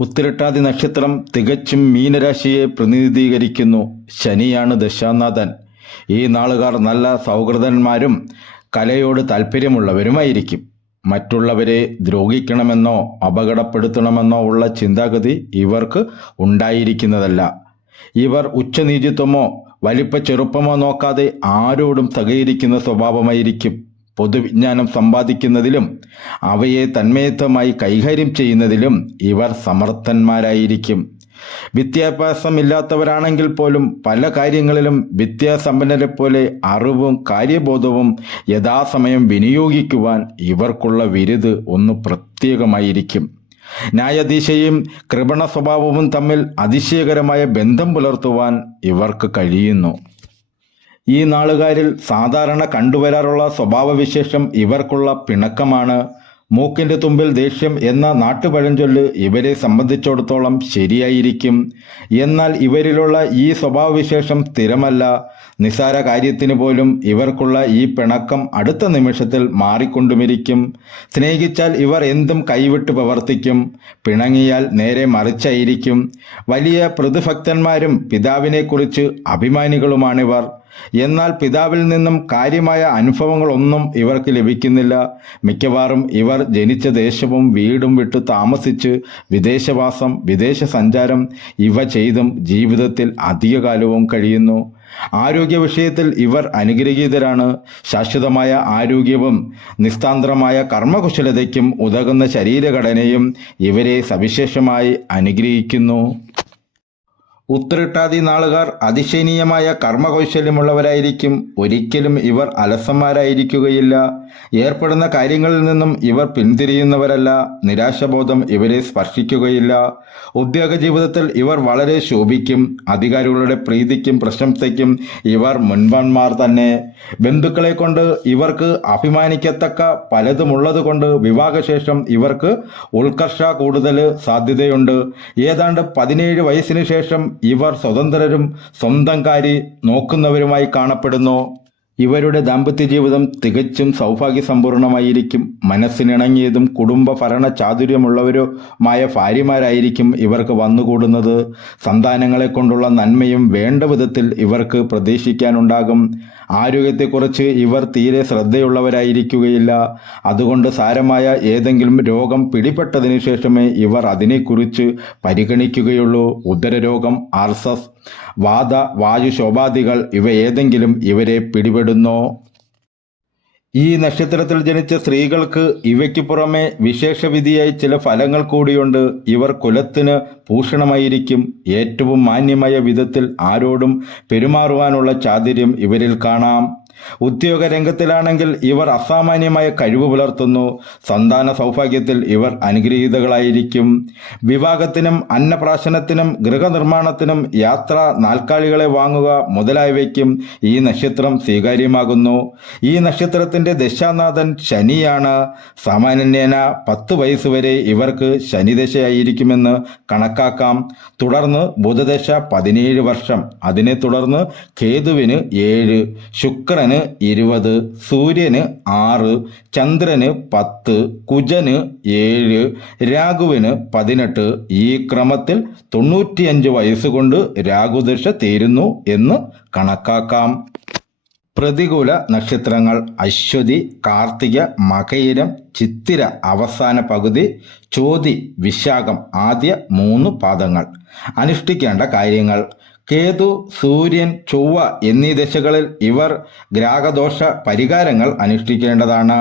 ഉത്തിരട്ടാതി നക്ഷത്രം തികച്ചും മീനരാശിയെ പ്രതിനിധീകരിക്കുന്നു. ശനിയാണ് ദശാനാഥൻ. ഈ നാളുകാർ നല്ല സൗഹൃദന്മാരും കലയോട് താല്പര്യമുള്ളവരുമായിരിക്കും. മറ്റുള്ളവരെ ദ്രോഹിക്കണമെന്നോ അപകടപ്പെടുത്തണമെന്നോ ഉള്ള ചിന്താഗതി ഇവർക്ക് ഉണ്ടായിരിക്കുന്നതല്ല. ഇവർ ഉച്ചനീചിത്വമോ വലിപ്പ ചെറുപ്പമോ നോക്കാതെ ആരോടും സഹകരിക്കുന്ന സ്വഭാവമായിരിക്കും. പൊതുവിജ്ഞാനം സമ്പാദിക്കുന്നതിലും അവയെ തന്മയത്വമായി കൈകാര്യം ചെയ്യുന്നതിലും ഇവർ സമർത്ഥന്മാരായിരിക്കും. വിദ്യാഭ്യാസമില്ലാത്തവരാണെങ്കിൽ പോലും പല കാര്യങ്ങളിലും വിദ്യാസമ്പന്നരെ പോലെ അറിവും കാര്യബോധവും യഥാസമയം വിനിയോഗിക്കുവാൻ ഇവർക്കുള്ള വിരുത് ഒന്ന് പ്രത്യേകമായിരിക്കും. ന്യായാധീശയും കൃപണ സ്വഭാവവും തമ്മിൽ അതിശയകരമായ ബന്ധം പുലർത്തുവാൻ ഇവർക്ക് കഴിയുന്നു. ഈ നാളുകാരിൽ സാധാരണ കണ്ടുവരാറുള്ള സ്വഭാവവിശേഷം ഇവർക്കുള്ള പിണക്കമാണ്. മൂക്കിന്റെ തുമ്പിൽ ദേഷ്യം എന്ന നാട്ടുപഴഞ്ചൊല്ല് ഇവരെ സംബന്ധിച്ചിടത്തോളം ശരിയായിരിക്കും. എന്നാൽ ഇവരിലുള്ള ഈ സ്വഭാവവിശേഷം സ്ഥിരമല്ല. നിസാര കാര്യത്തിന് പോലും ഇവർക്കുള്ള ഈ പിണക്കം അടുത്ത നിമിഷത്തിൽ മാറിക്കൊണ്ടുമിരിക്കും. സ്നേഹിച്ചാൽ ഇവർ എന്തും കൈവിട്ട് പ്രവർത്തിക്കും. പിണങ്ങിയാൽ നേരെ മറിച്ചായിരിക്കും. വലിയ പ്രതിഭക്തന്മാരും പിതാവിനെക്കുറിച്ച് അഭിമാനികളുമാണിവർ. എന്നാൽ പിതാവിൽ നിന്നും കാര്യമായ അനുഭവങ്ങളൊന്നും ഇവർക്ക് ലഭിക്കുന്നില്ല. മിക്കവാറും ഇവർ ജനിച്ച ദേശവും വീടും വിട്ട് താമസിച്ച് വിദേശവാസം വിദേശ സഞ്ചാരം ഇവ ചെയ്തും ജീവിതത്തിൽ അധികകാലവും കഴിയുന്നു. ആരോഗ്യ വിഷയത്തിൽ ഇവർ അനുഗ്രഹീതരാണ്. ശാശ്വതമായ ആരോഗ്യവും നിസ്താന്തരമായ കർമ്മകുശലതയ്ക്കും ഉതകുന്ന ശരീരഘടനയും ഇവരെ സവിശേഷമായി അനുഗ്രഹിക്കുന്നു. ഉത്തരട്ടാതി നാളുകാർ അതിശയനീയമായ കർമ്മകൗശല്യമുള്ളവരായിരിക്കും. ഒരിക്കലും ഇവർ അലസന്മാരായിരിക്കുകയില്ല. ഏർപ്പെടുന്ന കാര്യങ്ങളിൽ നിന്നും ഇവർ പിന്തിരിയുന്നവരല്ല. നിരാശബോധം ഇവരെ സ്പർശിക്കുകയില്ല. ഉദ്യോഗ ജീവിതത്തിൽ ഇവർ വളരെ ശോഭിക്കും. അധികാരികളുടെ പ്രീതിക്കും പ്രശംസയ്ക്കും ഇവർ മുൻപന്മാർ തന്നെ. ബന്ധുക്കളെ കൊണ്ട് ഇവർക്ക് അഭിമാനിക്കത്തക്ക പലതുമുള്ളത് കൊണ്ട് വിവാഹശേഷം ഇവർക്ക് ഉത്കർഷ കൂടുതൽ സാധ്യതയുണ്ട്. ഏതാണ്ട് പതിനേഴ് വയസ്സിന് ശേഷം ഇവർ സ്വതന്ത്രരും സ്വന്തം കാര്യം നോക്കുന്നവരുമായി കാണപ്പെടുന്നു. ഇവരുടെ ദാമ്പത്യ ജീവിതം തികച്ചും സൗഭാഗ്യസമ്പൂർണമായിരിക്കും. മനസ്സിനിണങ്ങിയതും കുടുംബ ഭരണ ചാതുര്യമുള്ളവരുമായ ഭാര്യമാരായിരിക്കും ഇവർക്ക് വന്നുകൂടുന്നത്. സന്താനങ്ങളെ കൊണ്ടുള്ള നന്മയും വേണ്ട വിധത്തിൽ ഇവർക്ക് പ്രതീക്ഷിക്കാനുണ്ടാകും. ആരോഗ്യത്തെക്കുറിച്ച് ഇവർ തീരെ ശ്രദ്ധയുള്ളവരായിരിക്കുകയില്ല. അതുകൊണ്ട് സാരമായ ഏതെങ്കിലും രോഗം പിടിപെട്ടതിനു ശേഷമേ ഇവർ അതിനെക്കുറിച്ച് പരിഗണിക്കുകയുള്ളൂ. ഉദരരോഗം ആർസസ് വാദ വായുശോഭാദികൾ ഇവ ഏതെങ്കിലും ഇവരെ പിടിപെടുന്നോ? ഈ നക്ഷത്രത്തിൽ ജനിച്ച സ്ത്രീകൾക്ക് ഇവയ്ക്ക് പുറമെ വിശേഷവിധിയായി ചില ഫലങ്ങൾ കൂടിയുണ്ട്. ഇവർ കുലത്തിന് ഭൂഷണമായിരിക്കും ഏറ്റവും മാന്യമായ വിധത്തിൽ ആരോടും പെരുമാറുവാനുള്ള ചാതുര്യം ഇവരിൽ കാണാം. ഉദ്യോഗ രംഗത്തിലാണെങ്കിൽ ഇവർ അസാമാന്യമായ കഴിവ് പുലർത്തുന്നു. സന്താന സൗഭാഗ്യത്തിൽ ഇവർ അനുഗ്രഹീതകളായിരിക്കും. വിവാഹത്തിനും അന്നപ്രാശനത്തിനും ഗൃഹനിർമ്മാണത്തിനും യാത്ര നാൽക്കാലികളെ വാങ്ങുക മുതലായവയ്ക്കും ഈ നക്ഷത്രം സ്വീകാര്യമാകുന്നു. ഈ നക്ഷത്രത്തിന്റെ ദശാനാഥൻ ശനിയാണ്. സാമാന്യേന പത്ത് വയസ്സ് വരെ ഇവർക്ക് ശനിദശയായിരിക്കുമെന്ന് കണക്കാക്കാം. തുടർന്ന് ബുധദശ പതിനേഴ് വർഷം. അതിനെ തുടർന്ന് കേതുവിന് ഏഴ് ശുക്രന് ഇരുപത് സൂര്യന് ആറ് ചന്ദ്രന് പത്ത് കുജന് ഏഴ് രാഘുവിന് പതിനെട്ട്. ഈ ക്രമത്തിൽ തൊണ്ണൂറ്റിയഞ്ച് വയസ്സുകൊണ്ട് രാഘുദശ തീരുന്നു എന്ന് കണക്കാക്കാം. പ്രതികൂല നക്ഷത്രങ്ങൾ അശ്വതി കാർത്തിക മകയിരം ചിത്തിര അവസാന പകുതി ചോതി വിശാഖം ആദ്യ മൂന്ന് പാദങ്ങൾ. അനുഷ്ഠിക്കേണ്ട കാര്യങ്ങൾ. കേതു സൂര്യൻ ചൊവ്വ എന്നീ ദശകളിൽ ഇവർ ഗ്രാഹദോഷ പരിഹാരങ്ങൾ അനുഷ്ഠിക്കേണ്ടതാണ്.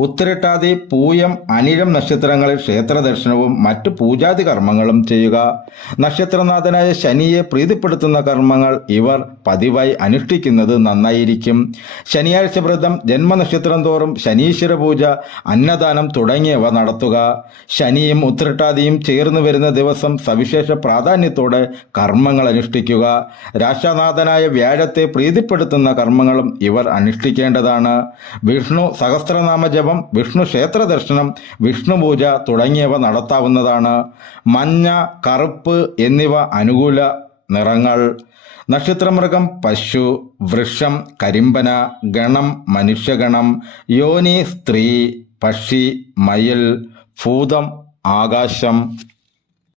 ഉത്തരട്ടാതി പൂയം അനിഴം നക്ഷത്രങ്ങളിൽ ക്ഷേത്ര ദർശനവും മറ്റു പൂജാതി കർമ്മങ്ങളും ചെയ്യുക. നക്ഷത്രനാഥനായ ശനിയെ പ്രീതിപ്പെടുത്തുന്ന കർമ്മങ്ങൾ ഇവർ പതിവായി അനുഷ്ഠിക്കുന്നത് നന്നായിരിക്കും. ശനിയാഴ്ച വ്രതം ജന്മനക്ഷത്രം തോറും ശനീശ്വര പൂജ അന്നദാനം തുടങ്ങിയവ നടത്തുക. ശനിയും ഉത്രട്ടാതിയും ചേർന്ന് വരുന്ന ദിവസം സവിശേഷ പ്രാധാന്യത്തോടെ കർമ്മങ്ങൾ അനുഷ്ഠിക്കുക. രാഷ്ട്രനാഥനായ വ്യാഴത്തെ പ്രീതിപ്പെടുത്തുന്ന കർമ്മങ്ങളും ഇവർ അനുഷ്ഠിക്കേണ്ടതാണ്. വിഷ്ണു സഹസ്രനാമ ജപം വിഷ്ണു ക്ഷേത്ര ദർശനം വിഷ്ണു പൂജ തുടങ്ങിയവ നടത്താവുന്നതാണ്. മഞ്ഞ കറുപ്പ് എന്നിവ അനുകൂല നിറങ്ങൾ. നക്ഷത്രമൃഗം പശു വൃക്ഷം കരിമ്പന ഗണം മനുഷ്യഗണം യോനി സ്ത്രീ പക്ഷി മയിൽ ഭൂതം ആകാശം.